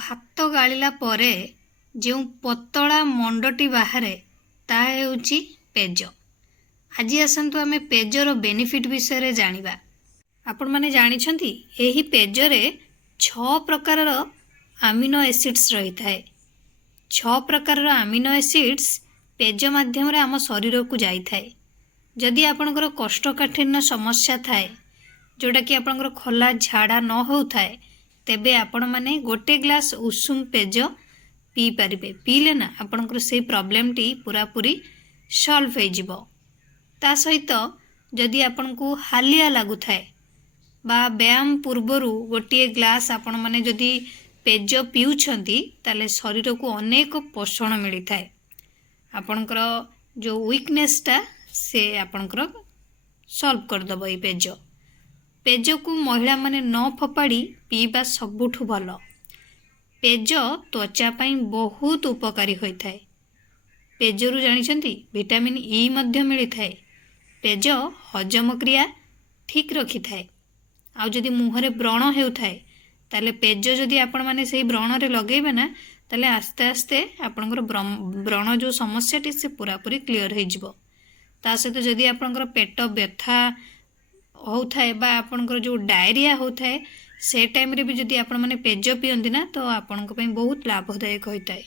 ଭାତ ଗାଳିଲା ପରେ ଯେଉଁ ପତଳା ମଣ୍ଡଟି ବାହାରେ ତାହା ହେଉଛି ପେଜ। ଆଜି ଆସନ୍ତୁ ଆମେ ପେଜର ବେନିଫିଟ୍ ବିଷୟରେ ଜାଣିବା। ଆପଣମାନେ ଜାଣିଛନ୍ତି ଏହି ପେଜରେ 6 ପ୍ରକାରର ଆମିନୋ ଏସିଡ୍ସ ରହିଥାଏ। 6 ପ୍ରକାରର ଆମିନୋ ଏସିଡ୍ସ ପେଜ ମାଧ୍ୟମରେ ଆମ ଶରୀରକୁ ଯାଇଥାଏ। ଯଦି ଆପଣଙ୍କର କୋଷ୍ଠକାଠିନ୍ୟ ସମସ୍ୟା ଥାଏ, ଯେଉଁଟାକି ଆପଣଙ୍କର ଖୋଲା ଝାଡ଼ା ନ ହେଉଥାଏ, ତେବେ ଆପଣମାନେ ଗୋଟେ ଗ୍ଲାସ୍ ଉଷୁମ ପେଜ ପିଇପାରିବେ। ପିଇଲେ ନା ଆପଣଙ୍କର ସେଇ ପ୍ରୋବ୍ଲେମଟି ପୁରାପୁରି ସଲ୍ଭ ହୋଇଯିବ। ତା ସହିତ ଯଦି ଆପଣଙ୍କୁ ହାଲିଆ ଲାଗୁଥାଏ ବା ବ୍ୟାୟାମ ପୂର୍ବରୁ ଗୋଟିଏ ଗ୍ଲାସ୍ ଆପଣମାନେ ଯଦି ପେଜ ପିଉଛନ୍ତି, ତାହେଲେ ଶରୀରକୁ ଅନେକ ପୋଷଣ ମିଳିଥାଏ। ଆପଣଙ୍କର ଯେଉଁ ୱିକନେସ୍ଟା ସେ ଆପଣଙ୍କର ସଲ୍ଭ କରିଦେବ ଏଇ ପେଜ। ପେଜକୁ ମହିଳାମାନେ ନ ଫୋପାଡ଼ି ପିଇବା ସବୁଠୁ ଭଲ। ପେଜ ତ୍ୱଚା ପାଇଁ ବହୁତ ଉପକାରୀ ହୋଇଥାଏ। ପେଜରୁ ଜାଣିଛନ୍ତି ଭିଟାମିନ୍ ଇ ମଧ୍ୟ ମିଳିଥାଏ। ପେଜ ହଜମ କ୍ରିୟା ଠିକ୍ ରଖିଥାଏ। ଆଉ ଯଦି ମୁହଁରେ ବ୍ରଣ ହେଉଥାଏ, ତାହେଲେ ପେଜ ଯଦି ଆପଣମାନେ ସେଇ ବ୍ରଣରେ ଲଗେଇବେ ନା, ତାହେଲେ ଆସ୍ତେ ଆସ୍ତେ ଆପଣଙ୍କର ବ୍ରଣ ଯେଉଁ ସମସ୍ୟାଟି ସେ ପୁରାପୁରି କ୍ଲିଅର ହୋଇଯିବ। ତା ସହିତ ଯଦି ଆପଣଙ୍କର ପେଟ ବ୍ୟଥା ହେଉଥାଏ ବା ଆପଣଙ୍କର ଯେଉଁ ଡାଇରିଆ ହେଉଥାଏ, ସେ ଟାଇମ୍ରେ ବି ଯଦି ଆପଣମାନେ ପେଜ ପିଅନ୍ତି ନା, ତ ଆପଣଙ୍କ ପାଇଁ ବହୁତ ଲାଭଦାୟକ ହୋଇଥାଏ।